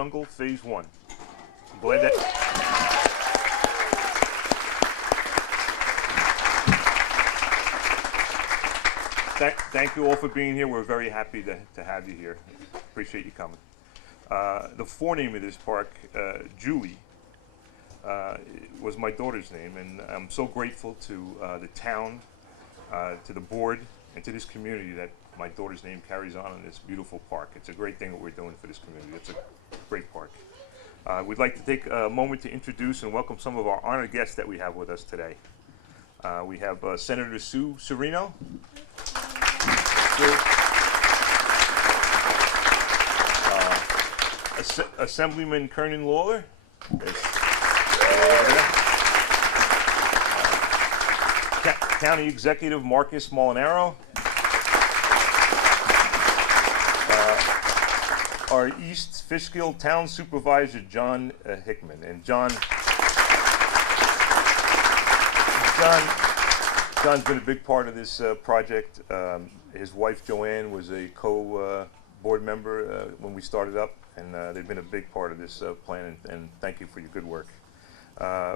Jungle Phase 1. I'm glad that... Thank you all for being here. We're very happy to have you here. Appreciate you coming. The forename of this park, Julie, was my daughter's name, and I'm so grateful to the town, to the board, and to this community that my daughter's name carries on in this beautiful park. It's a great thing what we're doing for this community. It's a great park. We'd like to take a moment to introduce and welcome some of our honored guests that we have with us today. We have Senator Sue Serino. Assemblyman Kernan Lawler. County Executive Marcus Molinaro. Our East Fishkill Town Supervisor John Hickman. And John's been a big part of this project. His wife Joanne was a co-board member when we started up, and they've been a big part of this plan, and thank you for your good work.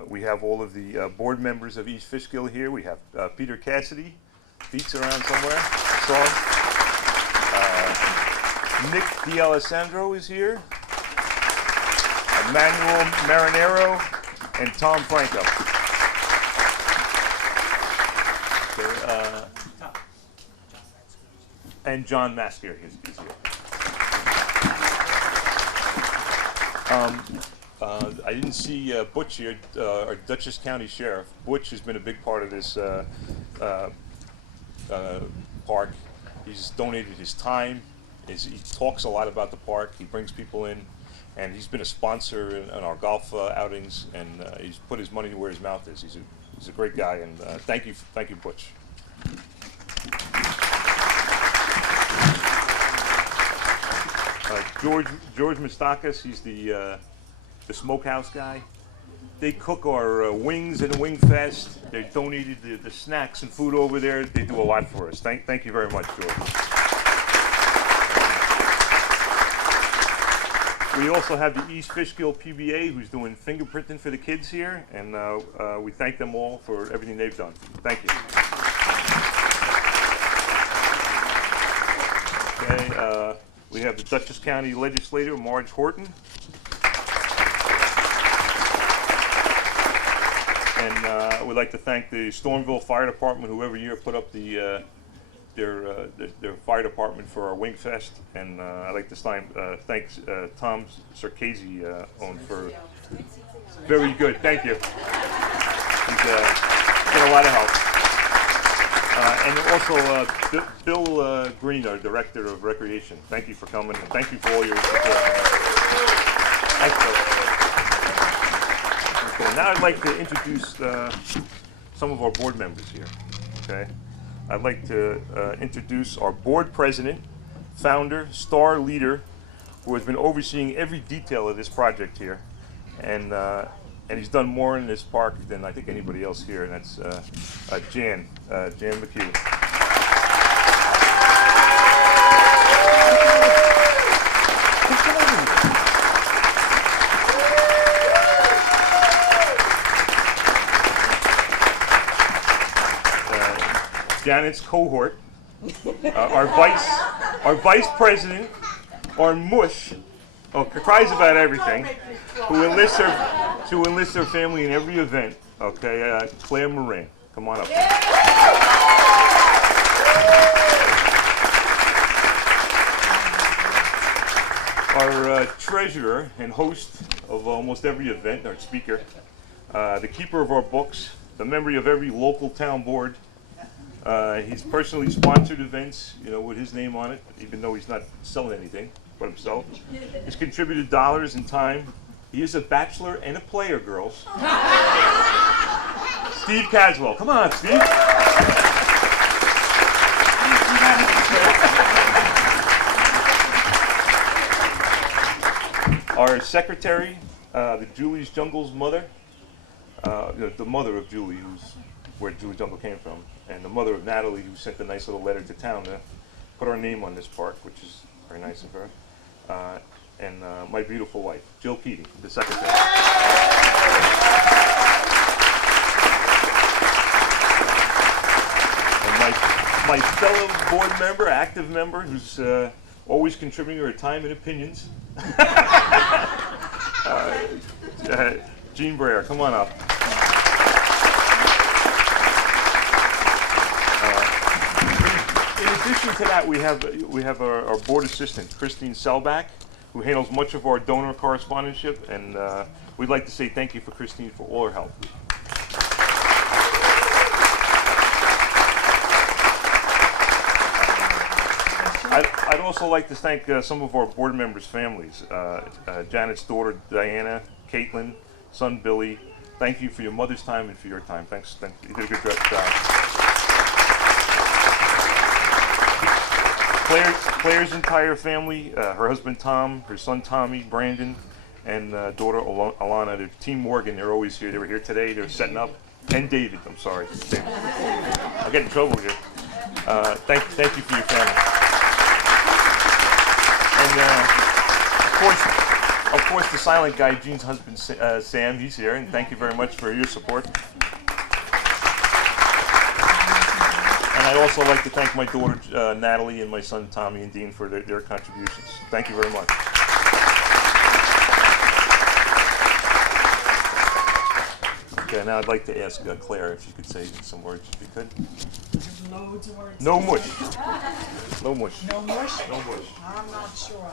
We have all of the board members of East Fishkill here. We have Peter Cassidy, Pete's around somewhere, saw him. Nick D'Alessandro is here, Emmanuel Marinero, and Tom Franco. And John Maskier is here. I didn't see Butch here, our Dutchess County Sheriff. Butch has been a big part of this park. He's donated his time. He talks a lot about the park. He brings people in, and he's been a sponsor in our golf outings, and he's put his money where his mouth is. He's a great guy, and thank you, Butch. George Mistakis, he's the smokehouse guy. They cook our wings at Wing Fest. They donated the snacks and food over there. They do a lot for us. Thank you very much, George. We also have the East Fishkill PBA, who's doing fingerprinting for the kids here, and we thank them all for everything they've done. Thank you. Okay, we have the Dutchess County Legislator, Marge Horton. And we'd like to thank the Stormville Fire Department, who every year put up their fire department for our Wing Fest. And I'd like to thank Tom Sarkasy for very good. Thank you. He's been a lot of help. And also Bill Green, our Director of Recreation. Thank you for coming, and thank you for all your support. Thanks, Bill. Okay, now I'd like to introduce some of our board members here. Okay, I'd like to introduce our board president, founder, star leader, who has been overseeing every detail of this project here, and he's done more in this park than I think anybody else here, and that's Jan McHugh. Janet's cohort, our vice president, our mush, cries about everything, who enlists her family in every event. Okay, Claire Moran, come on up. Our treasurer and host of almost every event, our speaker, the keeper of our books, the memory of every local town board. He's personally sponsored events, with his name on it, even though he's not selling anything but himself. He's contributed dollars and time. He is a bachelor and a player, girls. Steve Caswell. Come on, Steve. Our secretary, the Julie's Jungle's mother, the mother of Julie, who's where Julie Jungle came from, and the mother of Natalie, who sent a nice little letter to town to put our name on this park, which is very nice of her. and my beautiful wife, Jill Keating, the secretary. And my fellow board member, active member, who's always contributing her time and opinions, Jean Breyer, come on up. In addition to that, we have our board assistant, Christine Selbach, who handles much of our donor correspondence, and we'd like to say thank you for Christine for all her help. I'd also like to thank some of our board members' families, Janet's daughter Diana, Caitlin, son Billy. Thank you for your mother's time and for your time. Thanks. You did a good job. Claire's entire family, her husband Tom, her son Tommy, Brandon, and daughter Alana. Their team Morgan, they're always here. They were here today. They're setting up. And David, I'm sorry. David. I'll get in trouble here. Thank you for your family. And of course, the silent guy, Jean's husband, Sam, he's here, and thank you very much for your support. And I'd also like to thank my daughter, Natalie, and my son, Tommy and Dean, for their contributions. Thank you very much. Okay, now I'd like to ask Claire if she could say some words, if you could. Loads of words. No mush. No mush. No mush? No mush. I'm not sure.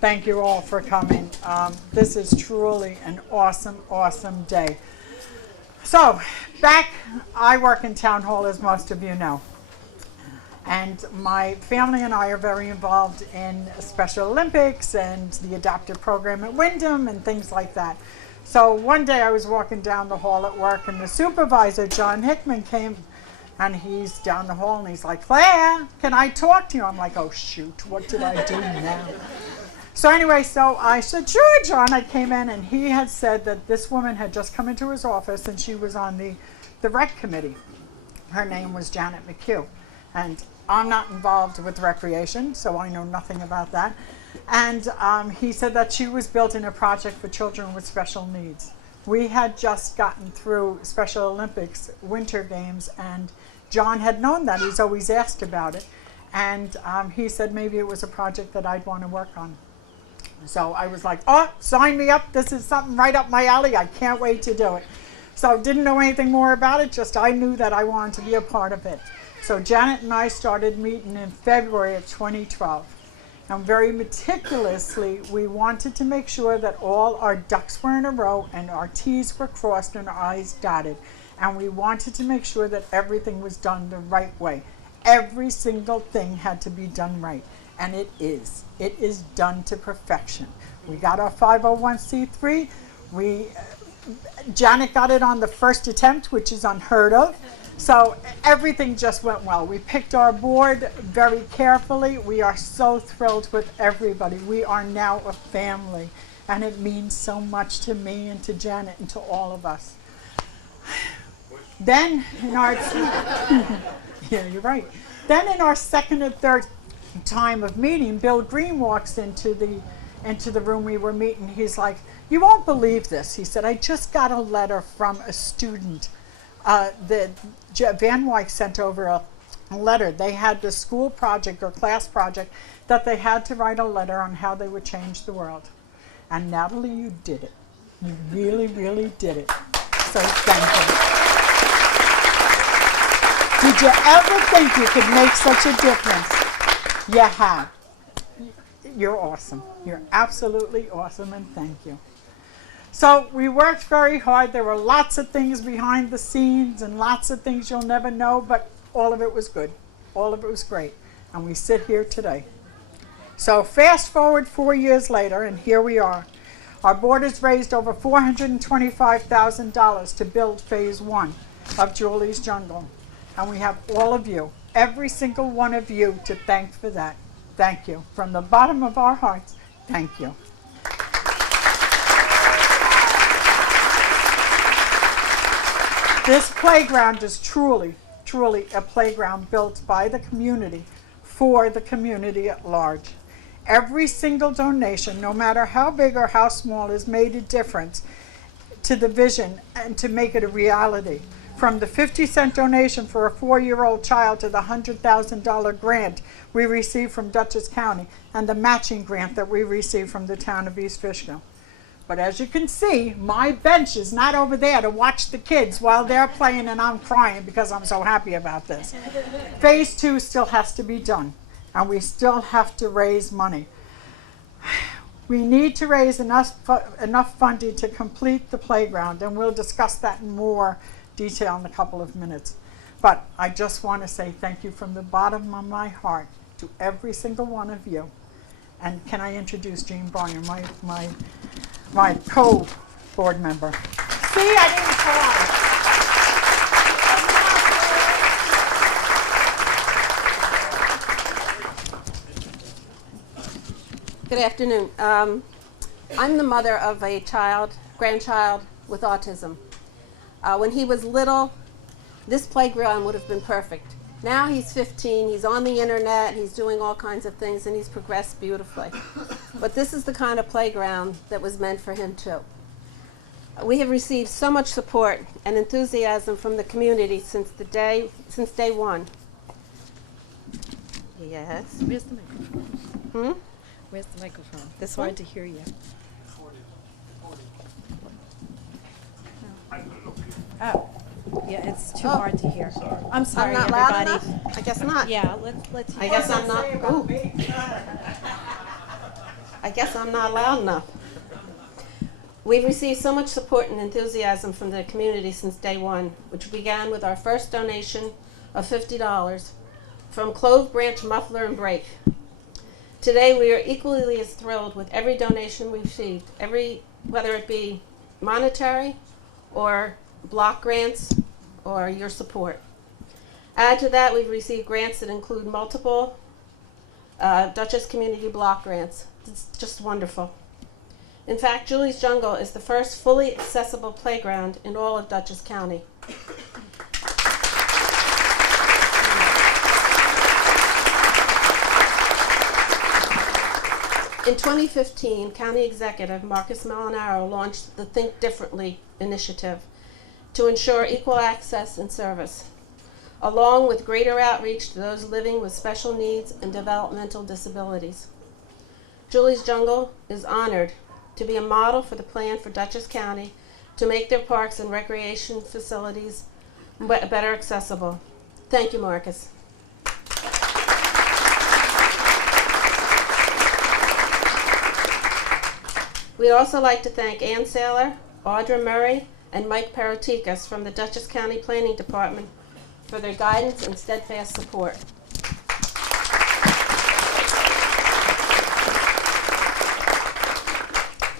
Thank you all for coming. This is truly an awesome, awesome day. So, I work in Town Hall, as most of you know. And my family and I are very involved in Special Olympics and the adoptive program at Wyndham and things like that. So one day I was walking down the hall at work, and the supervisor, John Hickman, came, and he's down the hall, and he's like, "Claire, can I talk to you?" I'm like, "Oh shoot, what did I do now?" So anyway, so I said, "Sure, John." I came in, and he had said that this woman had just come into his office, and she was on the rec committee. Her name was Janet McHugh, and I'm not involved with recreation, so I know nothing about that. And he said that she was building a project for children with special needs. We had just gotten through Special Olympics Winter Games, and John had known that. He's always asked about it. And he said maybe it was a project that I'd want to work on. So I was like, "Oh, sign me up. This is something right up my alley. I can't wait to do it." So didn't know anything more about it, just I knew that I wanted to be a part of it. So Janet and I started meeting in February of 2012. And very meticulously, we wanted to make sure that all our ducks were in a row and our T's were crossed and our I's dotted. And we wanted to make sure that everything was done the right way. Every single thing had to be done right. And it is. It is done to perfection. We got our 501c3. Janet got it on the first attempt, which is unheard of. So everything just went well. We picked our board very carefully. We are so thrilled with everybody. We are now a family, and it means so much to me and to Janet and to all of us. Then in our yeah, you're right. Then in our second and third time of meeting, Bill Green walks into the room we were meeting. He's like, "You won't believe this." He said, "I just got a letter from a student." Van Wyck sent over a letter. They had the school project or class project that they had to write a letter on how they would change the world. And Natalie, you did it. You really, really did it. So thank you. Did you ever think you could make such a difference? You have. You're awesome. You're absolutely awesome, and thank you. So we worked very hard. There were lots of things behind the scenes and lots of things you'll never know, but all of it was good. All of it was great. And we sit here today. So fast forward 4 years later, and here we are. Our board has raised over $425,000 to build phase 1 of Julie's Jungle. And we have all of you, every single one of you, to thank for that. Thank you. From the bottom of our hearts, thank you. This playground is truly, truly a playground built by the community for the community at large. Every single donation, no matter how big or how small, has made a difference to the vision and to make it a reality. From the 50-cent donation for a 4-year-old child to the $100,000 grant we received from Dutchess County and the matching grant that we received from the town of East Fishkill. But as you can see, my bench is not over there to watch the kids while they're playing and I'm crying because I'm so happy about this. Phase 2 still has to be done, and we still have to raise money. We need to raise enough funding to complete the playground, and we'll discuss that in more detail in a couple of minutes. But I just want to say thank you from the bottom of my heart to every single one of you. And can I introduce Jean Bryan, my co-board member. See, I didn't cry. Good afternoon. I'm the mother of a grandchild with autism. When he was little, this playground would have been perfect. Now he's 15, he's on the internet, he's doing all kinds of things, and he's progressed beautifully. But this is the kind of playground that was meant for him too. We have received so much support and enthusiasm from the community since day one. Yes? Where's the microphone? Where's the microphone? This It's hard one? to hear you. Oh, yeah, it's too hard to hear. I'm sorry, I'm not loud everybody. enough? I guess not. Yeah, let's. I guess I'm not. Ooh. I guess I'm not loud enough. We've received so much support and enthusiasm from the community since day one, which began with our first donation of $50 from Clove Branch Muffler and Brake. Today we are equally as thrilled with every donation we've received, whether it be monetary or block grants or your support. Add to that, we've received grants that include multiple Dutchess Community Block grants. It's just wonderful. In fact, Julie's Jungle is the first fully accessible playground in all of Dutchess County. In 2015, County Executive Marcus Molinaro launched the Think Differently initiative to ensure equal access and service, along with greater outreach to those living with special needs and developmental disabilities. Julie's Jungle is honored to be a model for the plan for Dutchess County to make their parks and recreation facilities better accessible. Thank you, Marcus. We'd also like to thank Ann Saylor, Audra Murray, and Mike Parotikas from the Dutchess County Planning Department for their guidance and steadfast support.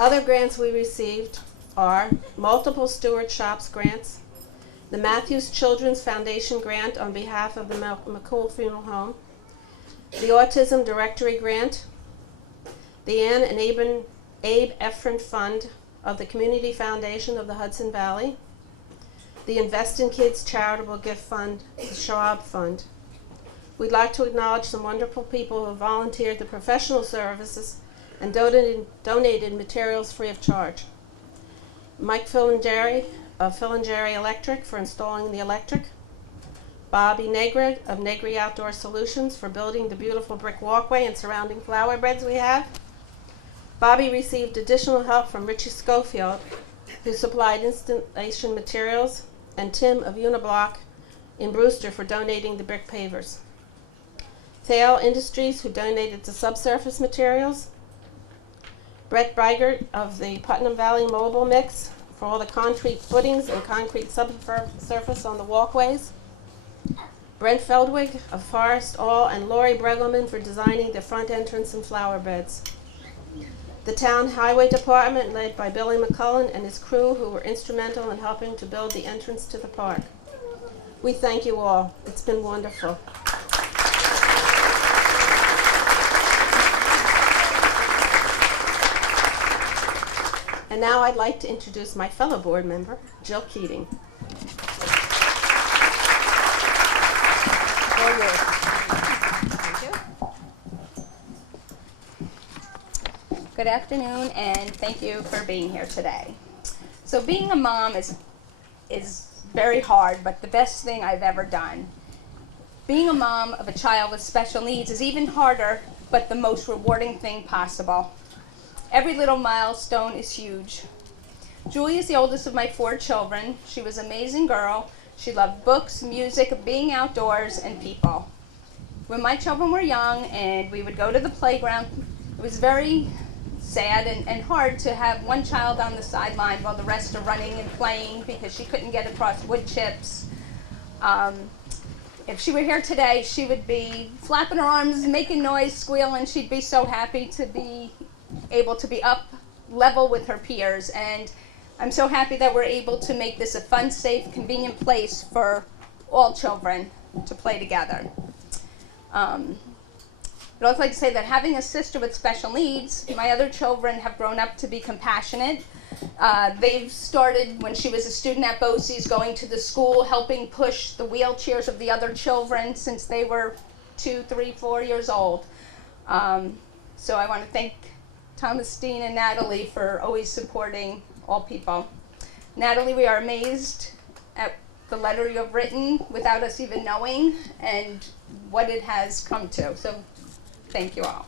Other grants we received are multiple Stewart Shops grants, the Matthews Children's Foundation grant on behalf of the McCool Funeral Home, the Autism Directory grant, the Ann and Abe Efron Fund of the Community Foundation of the Hudson Valley, the Invest in Kids Charitable Gift Fund, the Schwab Fund. We'd like to acknowledge some wonderful people who have volunteered the professional services and donated materials free of charge. Mike Filangeri of Filangeri Electric for installing the electric, Bobby Negri of Negri Outdoor Solutions for building the beautiful brick walkway and surrounding flower beds we have. Bobby received additional help from Richie Schofield, who supplied installation materials, and Tim of Uniblock in Brewster for donating the brick pavers. Thale Industries, who donated the subsurface materials. Brett Breigert of the Putnam Valley Mobile Mix for all the concrete footings and concrete subsurface on the walkways. Brent Feldwig of Forest All, and Lori Bregelman for designing the front entrance and flower beds. The Town Highway Department, led by Billy McCullen and his crew, who were instrumental in helping to build the entrance to the park. We thank you all. It's been wonderful. And now I'd like to introduce my fellow board member, Jill Keating. Thank you. Good afternoon, and thank you for being here today. So being a mom is very hard, but the best thing I've ever done. Being a mom of a child with special needs is even harder, but the most rewarding thing possible. Every little milestone is huge. Julie is the oldest of my 4 children. She was an amazing girl. She loved books, music, being outdoors, and people. When my children were young and we would go to the playground, it was very sad and hard to have one child on the sideline while the rest are running and playing because she couldn't get across wood chips. If she were here today, she would be flapping her arms, making noise, squealing. She'd be so happy to be able to be up level with her peers. And I'm so happy that we're able to make this a fun, safe, convenient place for all children to play together. I'd also like to say that having a sister with special needs, my other children have grown up to be compassionate. They've started when she was a student at BOCES, going to the school, helping push the wheelchairs of the other children since they were 2, 3, 4 years old. So I want to thank Thomas Steen and Natalie for always supporting all people. Natalie, we are amazed at the letter you have written without us even knowing and what it has come to. So thank you all.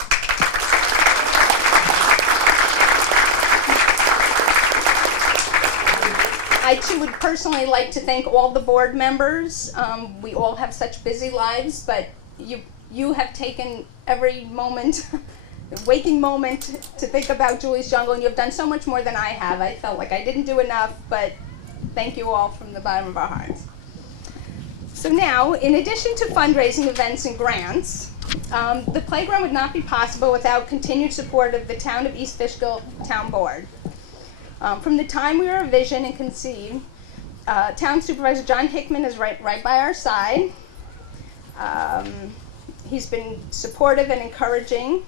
I too would personally like to thank all the board members. We all have such busy lives, but you have taken every moment, waking moment, to think about Julie's Jungle, and you have done so much more than I have. I felt like I didn't do enough, but thank you all from the bottom of our hearts. So now, in addition to fundraising events and grants, the playground would not be possible without continued support of the Town of East Fishkill Town Board. From the time we were a vision and conceived, Town Supervisor John Hickman is right by our side. He's been supportive and encouraging.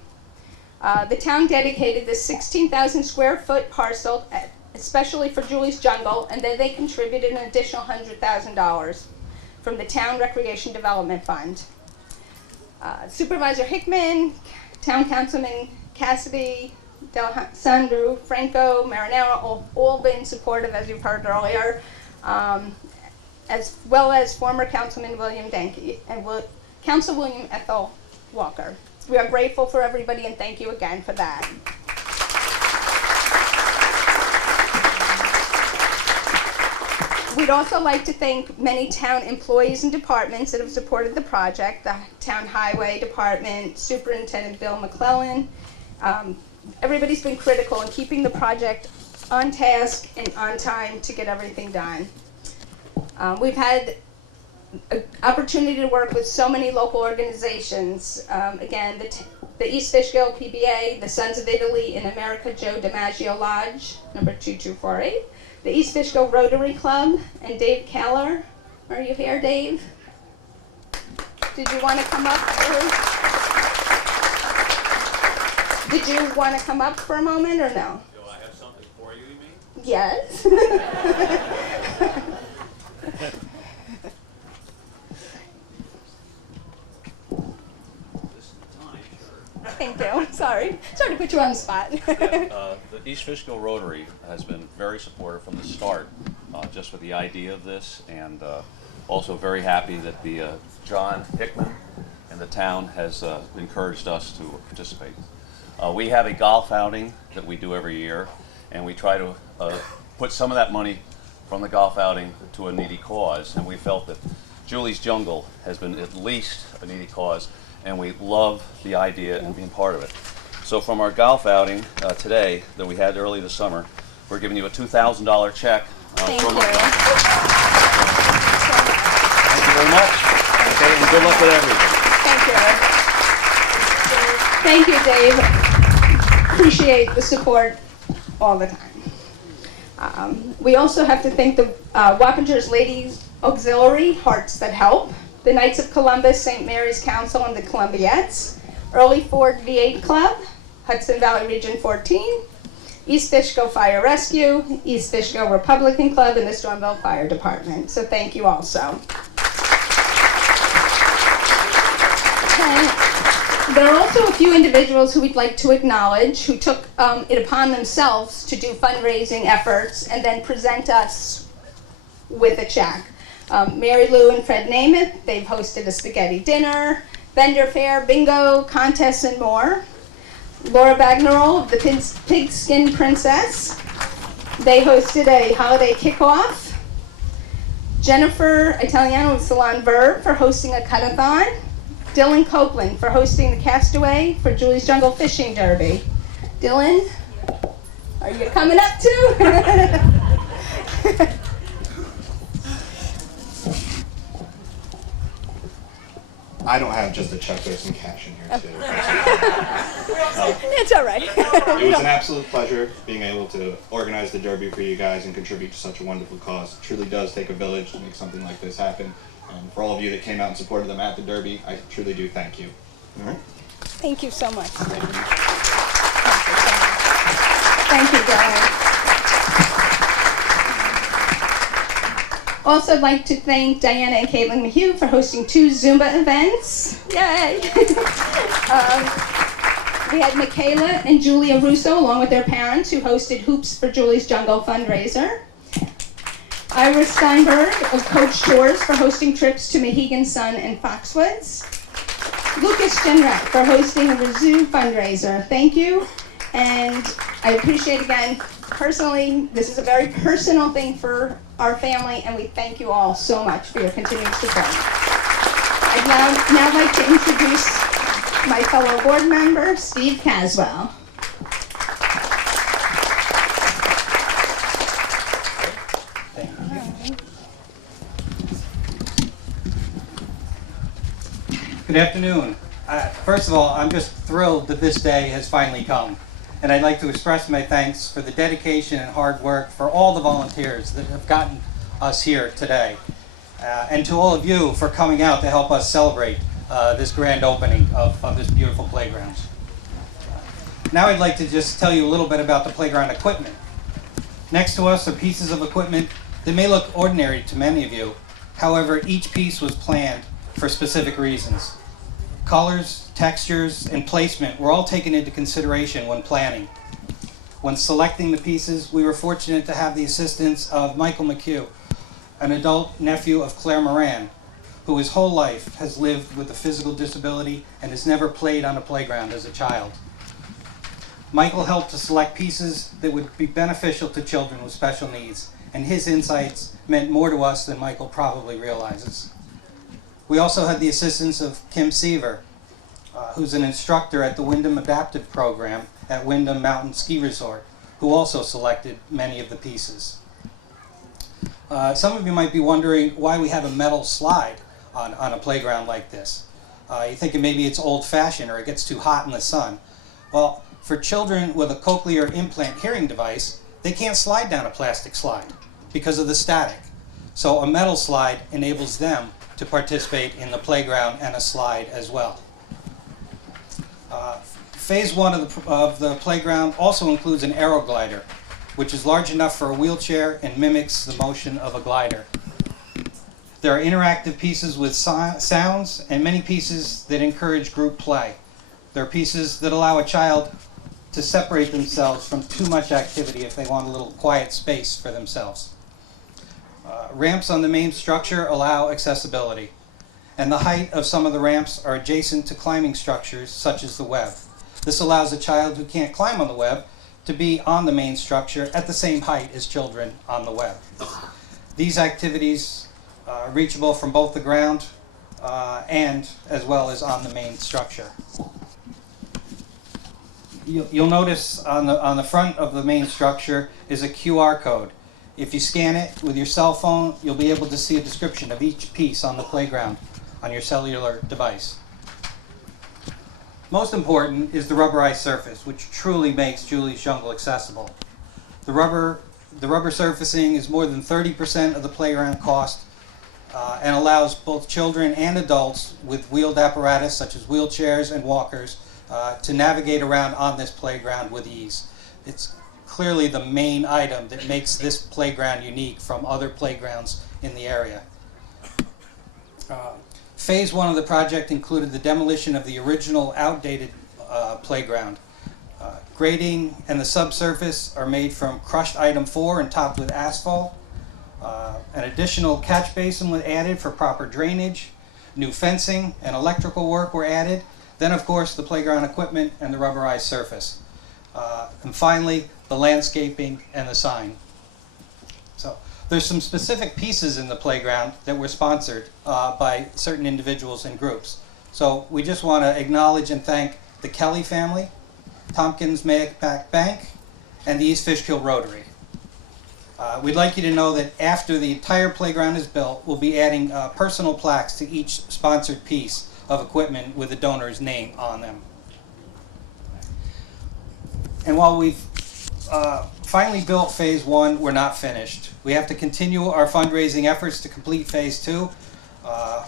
The town dedicated this 16,000 square foot parcel especially for Julie's Jungle, and then they contributed an additional $100,000 from the Town Recreation Development Fund. Supervisor Hickman, Town Councilman Cassidy, Del Sandro, Franco, Marinero, all been supportive, as you've heard earlier, as well as former Councilman William Danke and Council William Ethel Walker. We are grateful for everybody, and thank you again for that. We'd also like to thank many town employees and departments that have supported the project, the Town Highway Department, Superintendent Bill McClellan. Everybody's been critical in keeping the project on task and on time to get everything done. We've had an opportunity to work with so many local organizations. Again, the East Fishkill PBA, the Sons of Italy in America, Joe DiMaggio Lodge, number 2248. The East Fishkill Rotary Club, and Dave Keller. Are you here, Dave? Did you want to come up? Did you want to come up for a moment or no? Do I have something for you mean? Yes. This is the time, sure. Thank you. Sorry to put you on the spot. The East Fishkill Rotary has been very supportive from the start, just with the idea of this, and also very happy that the John Hickman and the town has encouraged us to participate. We have a golf outing that we do every year, and we try to put some of that money from the golf outing to a needy cause, and we felt that Julie's Jungle has been at least a needy cause, and we love the idea and being part of it. So from our golf outing today that we had early this summer, we're giving you a $2,000 check. Thank from you. our Thank you very much. Okay, and good luck with everything. Thank you. Thank you, Dave. Appreciate the support all the time. We also have to thank the Wappingers Ladies Auxiliary, Hearts That Help, the Knights of Columbus, St. Mary's Council, and the Columbiettes, Early Ford V8 Club, Hudson Valley Region 14, East Fishkill Fire Rescue, East Fishkill Republican Club, and the Stormville Fire Department. So thank you also. There are also a few individuals who we'd like to acknowledge who took it upon themselves to do fundraising efforts and then present us with a check. Mary Lou and Fred Namath, they've hosted a spaghetti dinner, vendor fair, bingo, contests, and more. Laura Bagnerol of the Pigskin Princess, they hosted a holiday kickoff. Jennifer Italiano of Salon Verb for hosting a cut-a-thon. Dylan Copeland for hosting the Castaway for Julie's Jungle Fishing Derby. Dylan, are you coming up too? I don't have just a check, there's some cash in here too. It's all right. It was an absolute pleasure being able to organize the Derby for you guys and contribute to such a wonderful cause. It truly does take a village to make something like this happen. And for all of you that came out and supported them at the Derby, I truly do thank you. All right? Thank you so much. Thank you, Dylan. Also, I'd like to thank Diana and Caitlin Mahue for hosting 2 Zumba events. Yay! We had Michaela and Julia Russo, along with their parents, who hosted Hoops for Julie's Jungle fundraiser. Ira Steinberg of Coach Tours for hosting trips to Mohegan Sun and Foxwoods. Lucas Jenrek for hosting a Razoo fundraiser. Thank you. And I appreciate again, personally, this is a very personal thing for our family, and we thank you all so much for your continued support. I'd now like to introduce my fellow board member, Steve Caswell. Good afternoon. First of all, I'm just thrilled that this day has finally come. And I'd like to express my thanks for the dedication and hard work for all the volunteers that have gotten us here today. And to all of you for coming out to help us celebrate this grand opening of this beautiful playground. Now I'd like to just tell you a little bit about the playground equipment. Next to us are pieces of equipment that may look ordinary to many of you. However, each piece was planned for specific reasons. Colors, textures, and placement were all taken into consideration when planning. When selecting the pieces, we were fortunate to have the assistance of Michael McHugh, an adult nephew of Claire Moran, who his whole life has lived with a physical disability and has never played on a playground as a child. Michael helped to select pieces that would be beneficial to children with special needs, and his insights meant more to us than Michael probably realizes. We also had the assistance of Kim Seaver, who's an instructor at the Wyndham Adaptive Program at Wyndham Mountain Ski Resort, who also selected many of the pieces. Some of you might be wondering why we have a metal slide on a playground like this. You're thinking maybe it's old-fashioned or it gets too hot in the sun. Well, for children with a cochlear implant hearing device, they can't slide down a plastic slide because of the static. So a metal slide enables them to participate in the playground and a slide as well. Phase 1 of the playground also includes an AeroGlider, which is large enough for a wheelchair and mimics the motion of a glider. There are interactive pieces with sounds and many pieces that encourage group play. There are pieces that allow a child to separate themselves from too much activity if they want a little quiet space for themselves. Ramps on the main structure allow accessibility, and the height of some of the ramps are adjacent to climbing structures such as the web. This allows a child who can't climb on the web to be on the main structure at the same height as children on the web. These activities are reachable from both the ground and as well as on the main structure. You'll notice on the front of the main structure is a QR code. If you scan it with your cell phone, you'll be able to see a description of each piece on the playground on your cellular device. Most important is the rubberized surface, which truly makes Julie's Jungle accessible. The rubber surfacing is more than 30% of the playground cost and allows both children and adults with wheeled apparatus such as wheelchairs and walkers to navigate around on this playground with ease. It's clearly the main item that makes this playground unique from other playgrounds in the area. Phase 1 of the project included the demolition of the original outdated playground. Grading and the subsurface are made from crushed item 4 and topped with asphalt. An additional catch basin was added for proper drainage. New fencing and electrical work were added. Then, of course, the playground equipment and the rubberized surface. And finally, the landscaping and the sign. So there's some specific pieces in the playground that were sponsored by certain individuals and groups. So we just want to acknowledge and thank the Kelly family, Tompkins Mayapack Bank, and the East Fishkill Rotary. We'd like you to know that after the entire playground is built, we'll be adding personal plaques to each sponsored piece of equipment with the donor's name on them. And while we've finally built Phase 1, we're not finished. We have to continue our fundraising efforts to complete Phase 2,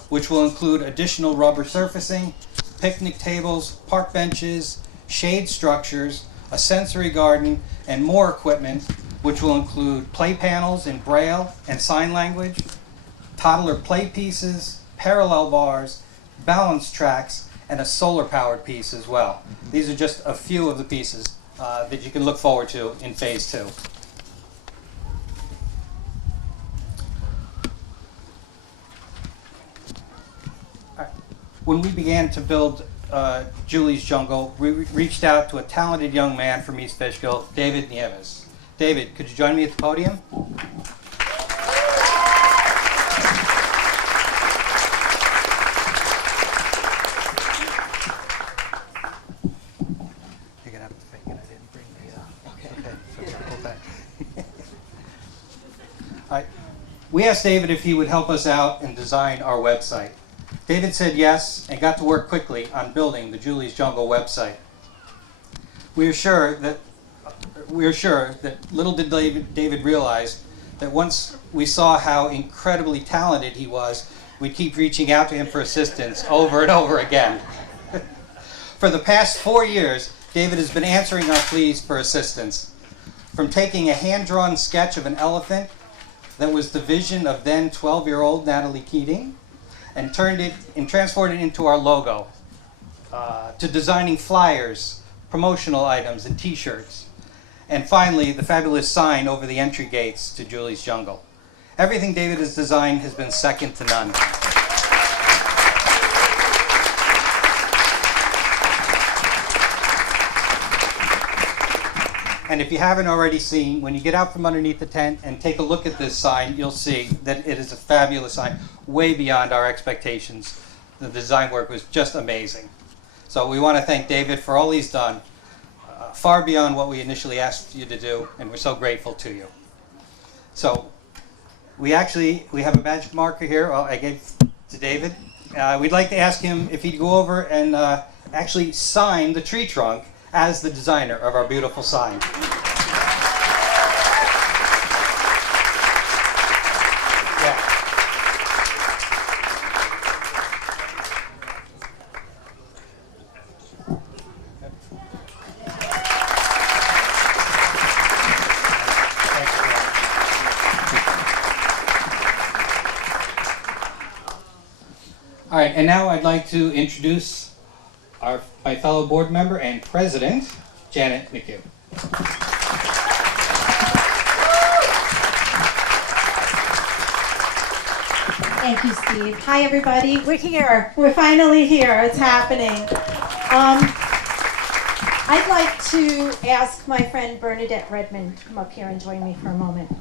which will include additional rubber surfacing, picnic tables, park benches, shade structures, a sensory garden, and more equipment, which will include play panels in Braille and sign language, toddler play pieces, parallel bars, balance tracks, and a solar-powered piece as well. These are just a few of the pieces that you can look forward to in Phase 2. When we began to build Julie's Jungle, we reached out to a talented young man from East Fishkill, David Nieves. David, could you join me at the podium? You're gonna have to fake it. I didn't bring these up. Okay, so hold back. All right. We asked David if he would help us out and design our website. David said yes and got to work quickly on building the Julie's Jungle website. We are sure that little did David realize that once we saw how incredibly talented he was, we'd keep reaching out to him for assistance over and over again. For the past 4 years, David has been answering our pleas for assistance. From taking a hand-drawn sketch of an elephant that was the vision of then 12-year-old Natalie Keating and transformed it into our logo, to designing flyers, promotional items, and t-shirts. And finally, the fabulous sign over the entry gates to Julie's Jungle. Everything David has designed has been second to none. And if you haven't already seen, when you get out from underneath the tent and take a look at this sign, you'll see that it is a fabulous sign, way beyond our expectations. The design work was just amazing. So we want to thank David for all he's done. Far beyond what we initially asked you to do, and we're so grateful to you. So, we have a magic marker here. Well, I gave to David. We'd like to ask him if he'd go over and actually sign the tree trunk as the designer of our beautiful sign. Yeah. All right, and now I'd like to introduce my fellow board member and president, Janet McHugh. Thank you, Steve. Hi, everybody. We're here. We're finally here. It's happening. I'd like to ask my friend Bernadette Redmond to come up here and join me for a moment.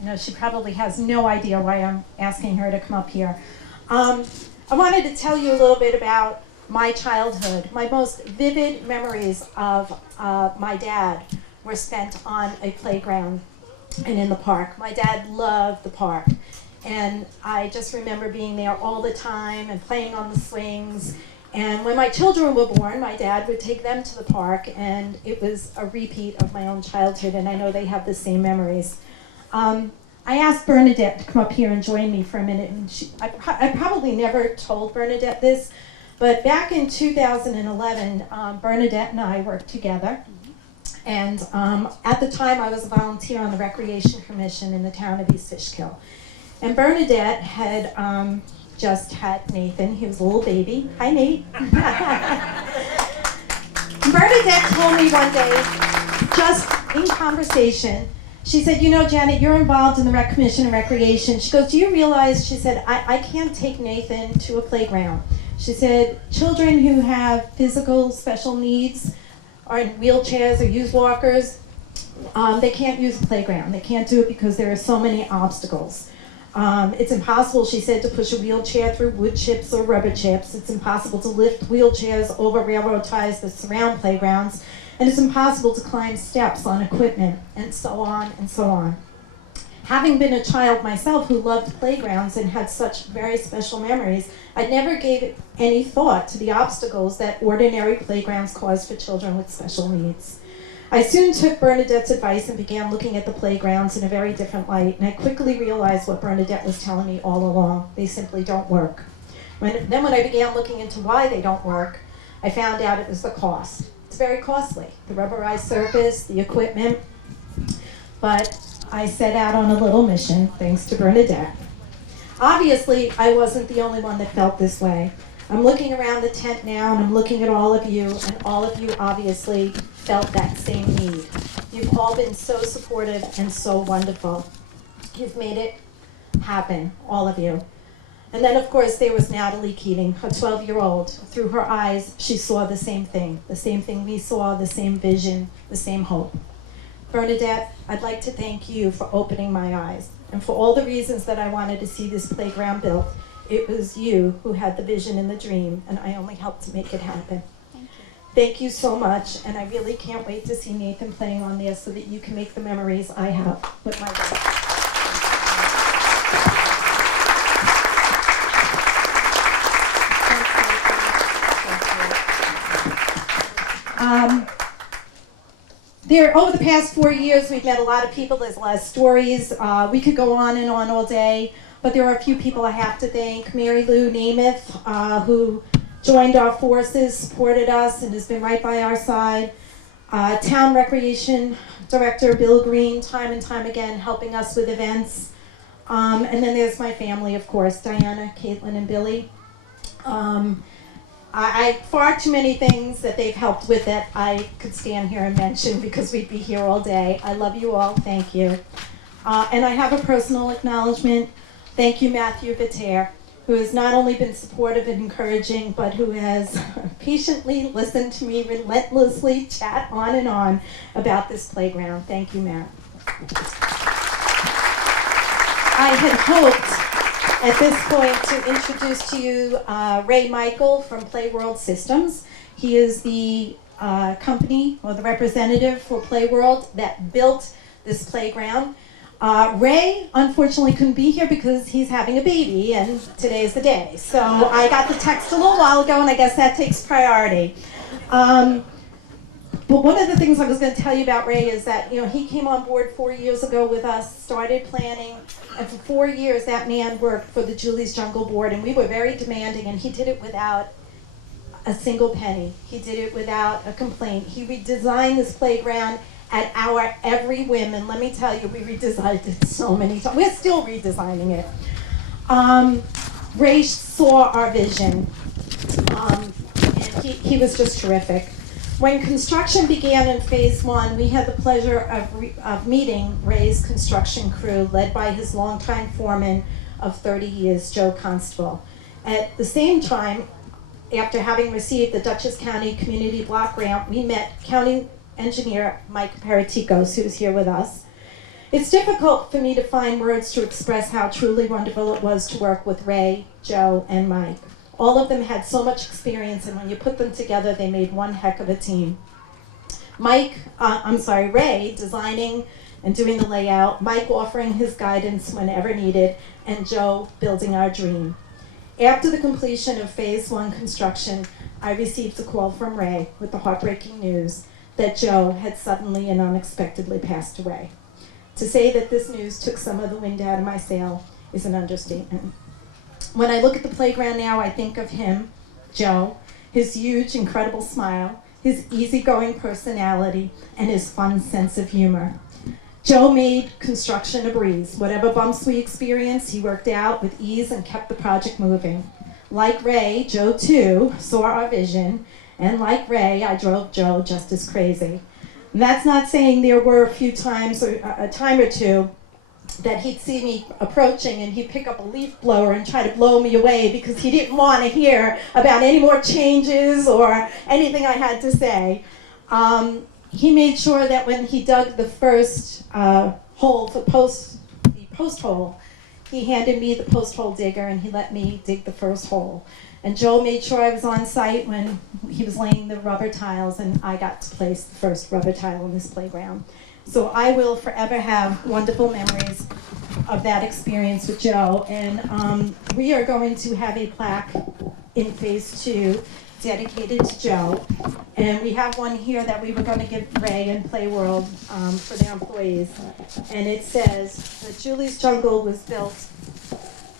I know she probably has no idea why I'm asking her to come up here. I wanted to tell you a little bit about my childhood. My most vivid memories of my dad were spent on a playground and in the park. My dad loved the park, and I just remember being there all the time and playing on the swings. And when my children were born, my dad would take them to the park, and it was a repeat of my own childhood, and I know they have the same memories. I asked Bernadette to come up here and join me for a minute, and I probably never told Bernadette this, but back in 2011, Bernadette and I worked together, and at the time I was a volunteer on the Recreation Commission in the town of East Fishkill. And Bernadette had just had Nathan. He was a little baby. Hi, Nate. Bernadette told me one day, just in conversation, she said, you know, Janet, you're involved in the Rec Commission and Recreation. She goes, do you realize, she said, I can't take Nathan to a playground. She said, children who have physical special needs are in wheelchairs or use walkers, they can't use the playground. They can't do it because there are so many obstacles. It's impossible, she said, to push a wheelchair through wood chips or rubber chips. It's impossible to lift wheelchairs over railroad ties that surround playgrounds. And it's impossible to climb steps on equipment, and so on and so on. Having been a child myself who loved playgrounds and had such very special memories, I never gave any thought to the obstacles that ordinary playgrounds cause for children with special needs. I soon took Bernadette's advice and began looking at the playgrounds in a very different light, and I quickly realized what Bernadette was telling me all along. They simply don't work. Then when I began looking into why they don't work, I found out it was the cost. It's very costly, the rubberized surface, the equipment, but I set out on a little mission, thanks to Bernadette. Obviously, I wasn't the only one that felt this way. I'm looking around the tent now, and I'm looking at all of you, and all of you obviously felt that same need. You've all been so supportive and so wonderful. You've made it happen, all of you. And then, of course, there was Natalie Keating, a 12-year-old. Through her eyes, she saw the same thing we saw, the same vision, the same hope. Bernadette, I'd like to thank you for opening my eyes, and for all the reasons that I wanted to see this playground built. It was you who had the vision and the dream, and I only helped to make it happen. Thank you so much, and I really can't wait to see Nathan playing on there so that you can make the memories I have with my dad. Over the past 4 years, we've met a lot of people. There's a lot of stories. We could go on and on all day, but there are a few people I have to thank. Mary Lou Namath, who joined our forces, supported us, and has been right by our side. Town Recreation Director Bill Green, time and time again, helping us with events. And then there's my family, of course, Diana, Caitlin, and Billy. I far too many things that they've helped with that I could stand here and mention because we'd be here all day. I love you all. Thank you. And I have a personal acknowledgement. Thank you, Matthew Vitter, who has not only been supportive and encouraging, but who has patiently listened to me relentlessly chat on and on about this playground. Thank you, Matt. I had hoped at this point to introduce to you Ray Michael from Playworld Systems. He is the company or the representative for Playworld that built this playground. Ray unfortunately couldn't be here because he's having a baby and today's the day. So I got the text a little while ago and I guess that takes priority. But one of the things I was going to tell you about Ray is that, you know, he came on board 4 years ago with us, started planning, and for 4 years that man worked for the Julie's Jungle Board, and we were very demanding, and he did it without a single penny. He did it without a complaint. He redesigned this playground at our every whim, and let me tell you, we redesigned it so many times. We're still redesigning it. Ray saw our vision, and he was just terrific. When construction began in phase 1, we had the pleasure of meeting Ray's construction crew, led by his longtime foreman of 30 years, Joe Constable. At the same time, after having received the Dutchess County Community Block Grant, we met County Engineer Mike Paraticos, who's here with us. It's difficult for me to find words to express how truly wonderful it was to work with Ray, Joe, and Mike. All of them had so much experience, and when you put them together, they made one heck of a team. Ray designing and doing the layout, Mike offering his guidance whenever needed, and Joe building our dream. After the completion of phase 1 construction, I received a call from Ray with the heartbreaking news that Joe had suddenly and unexpectedly passed away. To say that this news took some of the wind out of my sail is an understatement. When I look at the playground now, I think of him, Joe, his huge, incredible smile, his easygoing personality, and his fun sense of humor. Joe made construction a breeze. Whatever bumps we experienced, he worked out with ease and kept the project moving. Like Ray, Joe too saw our vision, and like Ray, I drove Joe just as crazy. And that's not saying there were a few times, or a time or two, that he'd see me approaching and he'd pick up a leaf blower and try to blow me away because he didn't want to hear about any more changes or anything I had to say. He made sure that when he dug the first hole, the post hole, he handed me the post hole digger and he let me dig the first hole. And Joe made sure I was on site when he was laying the rubber tiles and I got to place the first rubber tile in this playground. So I will forever have wonderful memories of that experience with Joe. And we are going to have a plaque in phase 2 dedicated to Joe. And we have one here that we were going to give Ray and Play World for their employees. And it says that Julie's Jungle was built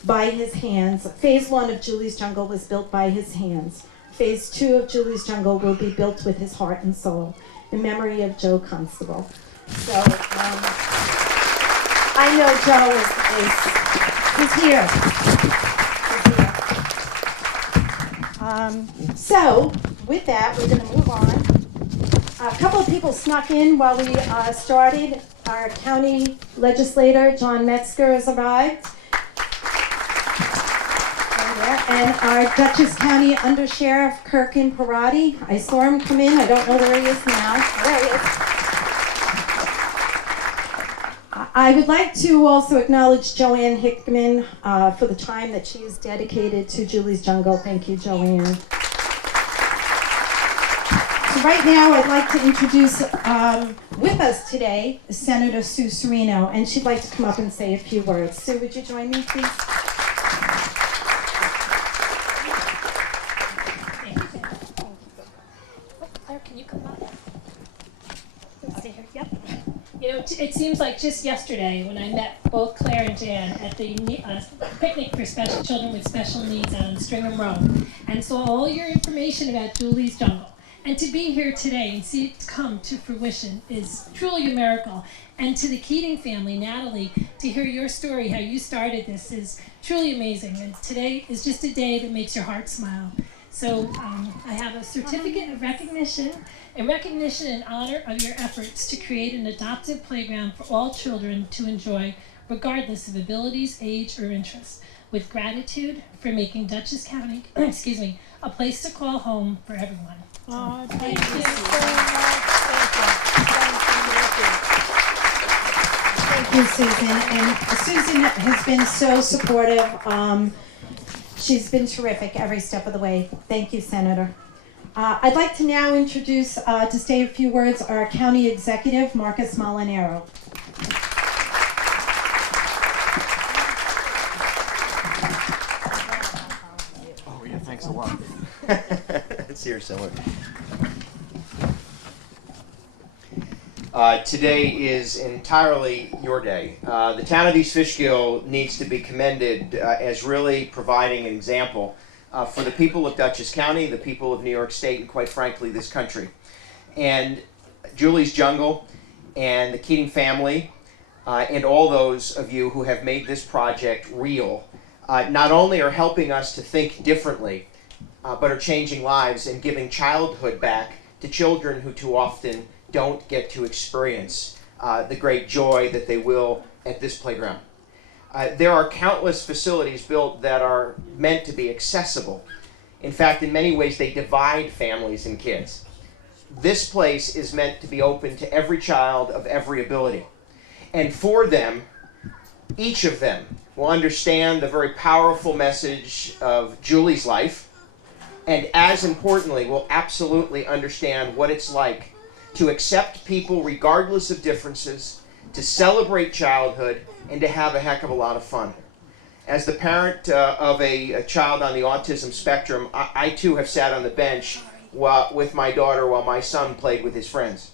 by his hands. Phase 1 of Julie's Jungle was built by his hands. Phase 2 of Julie's Jungle will be built with his heart and soul, in memory of Joe Constable. So I know Joe he's here. So with that, we're going to move on. A couple of people snuck in while we started. Our county legislator, John Metzger, has arrived. And our Dutchess County Undersheriff, Kirkin Parati. I saw him come in. I don't know where he is now. There he is. I would like to also acknowledge Joanne Hickman for the time that she has dedicated to Julie's Jungle. Thank you, Joanne. So right now, I'd like to introduce with us today Senator Sue Serino, and she'd like to come up and say a few words. Sue, would you join me, please? You know, it seems like just yesterday when I met both Claire and Jan at the picnic for special children with special needs out on Stringham Road, and saw all your information about Julie's Jungle. And to be here today and see it come to fruition is truly a miracle. And to the Keating family, Natalie, to hear your story, how you started this, is truly amazing. And today is just a day that makes your heart smile. So I have a certificate of recognition, in recognition and honor of your efforts to create an adoptive playground for all children to enjoy, regardless of abilities, age, or interests. With gratitude for making Dutchess County, a place to call home for everyone. Oh, thank you so much. Thank you, Susan. And Susan has been so supportive. She's been terrific every step of the way. Thank you, Senator. I'd like to now introduce, to say a few words, our County Executive, Marcus Molinaro. Oh, yeah, thanks a lot. It's here somewhere. Today is entirely your day. The town of East Fishkill needs to be commended as really providing an example for the people of Dutchess County, the people of New York State, and quite frankly, this country. And Julie's Jungle and the Keating family and all those of you who have made this project real not only are helping us to think differently, but are changing lives and giving childhood back to children who too often don't get to experience the great joy that they will at this playground. There are countless facilities built that are meant to be accessible. In fact, in many ways, they divide families and kids. This place is meant to be open to every child of every ability. And for them, each of them will understand the very powerful message of Julie's life, and as importantly, will absolutely understand what it's like to accept people regardless of differences, to celebrate childhood, and to have a heck of a lot of fun. As the parent of a child on the autism spectrum, I too have sat on the bench with my daughter while my son played with his friends.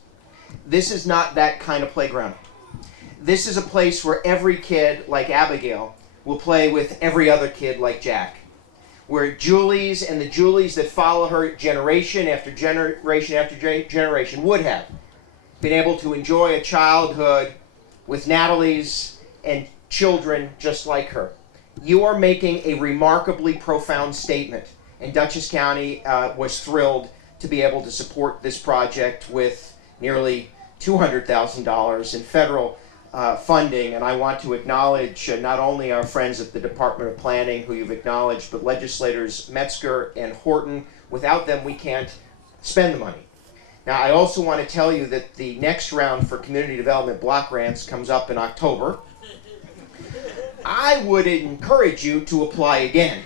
This is not that kind of playground. This is a place where every kid, like Abigail, will play with every other kid like Jack. Where Julie's and the Julies that follow her generation after generation after generation would have been able to enjoy a childhood with Natalie's and children just like her. You are making a remarkably profound statement, and Dutchess County was thrilled to be able to support this project with nearly $200,000 in federal funding. And I want to acknowledge not only our friends at the Department of Planning, who you've acknowledged, but legislators Metzger and Horton. Without them, we can't spend the money. Now, I also want to tell you that the next round for community development block grants comes up in October. I would encourage you to apply again.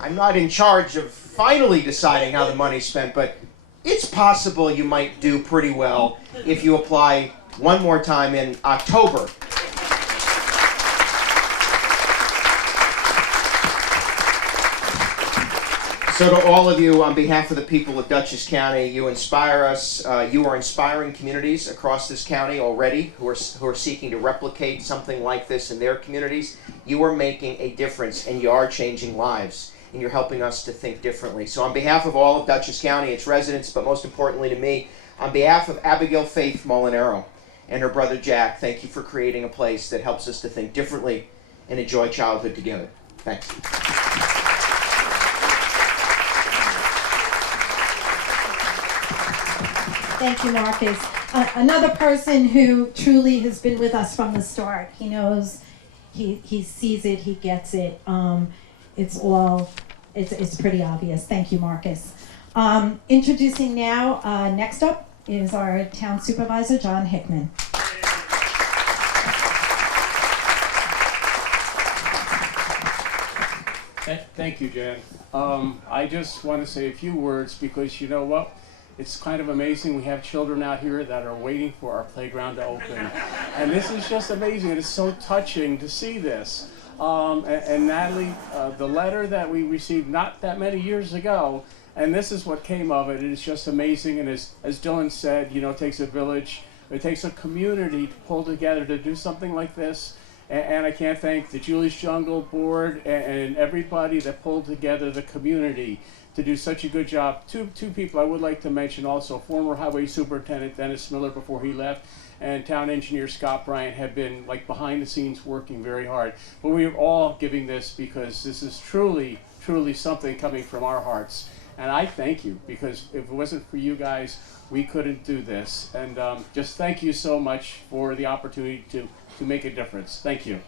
I'm not in charge of finally deciding how the money's spent, but it's possible you might do pretty well if you apply one more time in October. So to all of you, on behalf of the people of Dutchess County, you inspire us. You are inspiring communities across this county already who are seeking to replicate something like this in their communities. You are making a difference, and you are changing lives, and you're helping us to think differently. So on behalf of all of Dutchess County, its residents, but most importantly to me, on behalf of Abigail Faith Molinaro and her brother Jack, thank you for creating a place that helps us to think differently and enjoy childhood together. Thanks. Thank you, Marcus. Another person who truly has been with us from the start. He knows, he sees it, he gets it. It's pretty obvious. Thank you, Marcus. Introducing now, next up is our town supervisor, John Hickman. Thank you, Jan. I just want to say a few words because you know what? It's kind of amazing. We have children out here that are waiting for our playground to open. And this is just amazing. It is so touching to see this. And Natalie, the letter that we received not that many years ago, and this is what came of it. It is just amazing. And as Dylan said, you know, it takes a village, it takes a community to pull together to do something like this. And I can't thank the Julie's Jungle Board and everybody that pulled together the community to do such a good job. Two people I would like to mention also, former Highway Superintendent Dennis Miller before he left, and Town Engineer Scott Bryant have been like behind the scenes working very hard. But we are all giving this because this is truly, truly something coming from our hearts. And I thank you, because if it wasn't for you guys, we couldn't do this. And just thank you so much for the opportunity to make a difference. Thank you.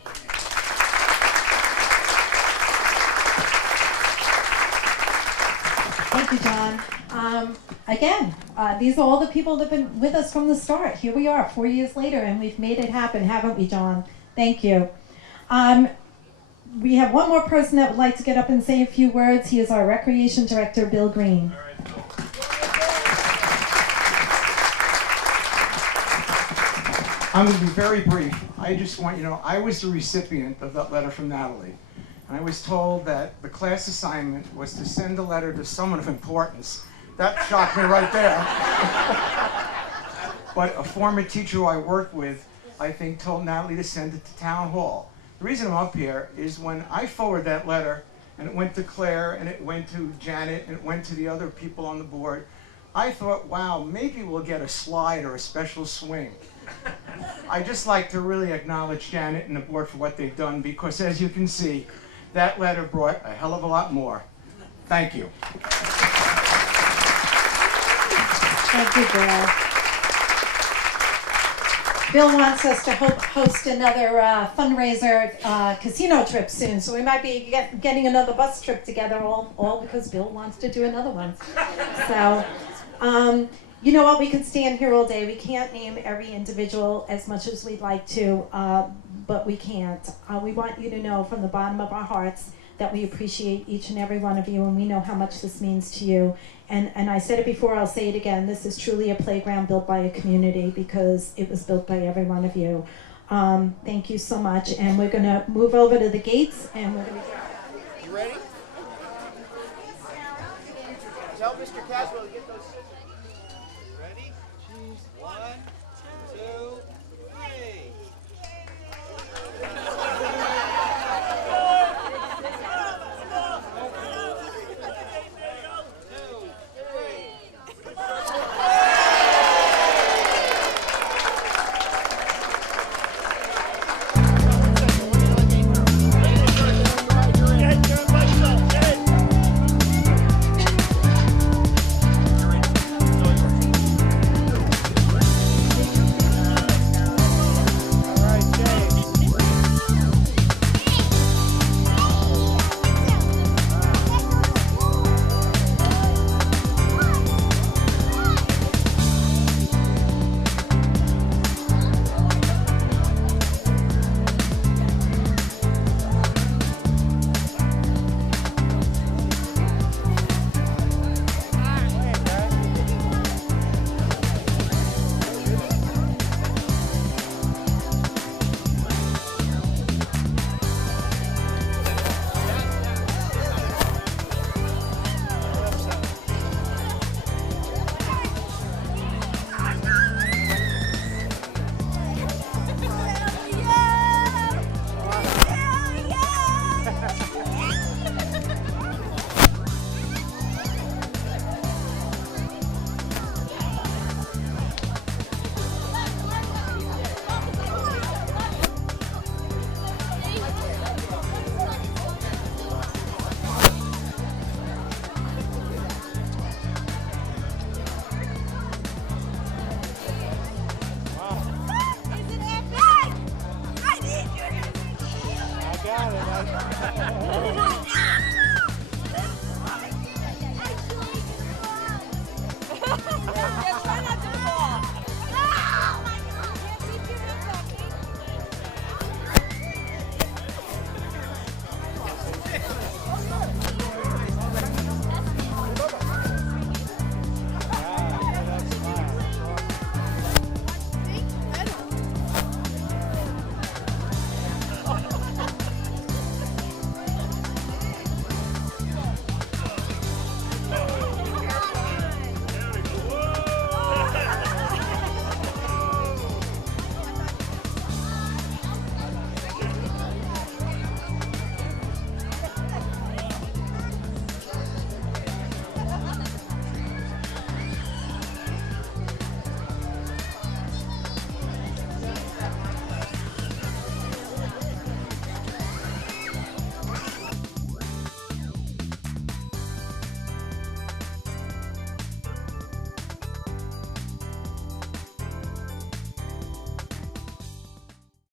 Thank you, John. Again, these are all the people that have been with us from the start. Here we are, 4 years later, and we've made it happen, haven't we, John? Thank you. We have one more person that would like to get up and say a few words. He is our Recreation Director, Bill Green. I'm going to be very brief. I just want you to know, I was the recipient of that letter from Natalie. And I was told that the class assignment was to send a letter to someone of importance. That shocked me right there. But a former teacher who I worked with, I think, told Natalie to send it to Town Hall. The reason I'm up here is when I forwarded that letter, and it went to Claire, and it went to Janet, and it went to the other people on the board, I thought, wow, maybe we'll get a slide or a special swing. I'd just like to really acknowledge Janet and the board for what they've done, because as you can see, that letter brought a hell of a lot more. Thank you. Thank you, Bill. Bill wants us to host another fundraiser casino trip soon, so we might be getting another bus trip together, all because Bill wants to do another one. So, you know what, we could stand here all day. We can't name every individual as much as we'd like to, but we can't. We want you to know from the bottom of our hearts that we appreciate each and every one of you, and we know how much this means to you. And I said it before, I'll say it again, this is truly a playground built by a community because it was built by every one of you. Thank you so much, and we're gonna move over to the gates, and we're gonna... You ready?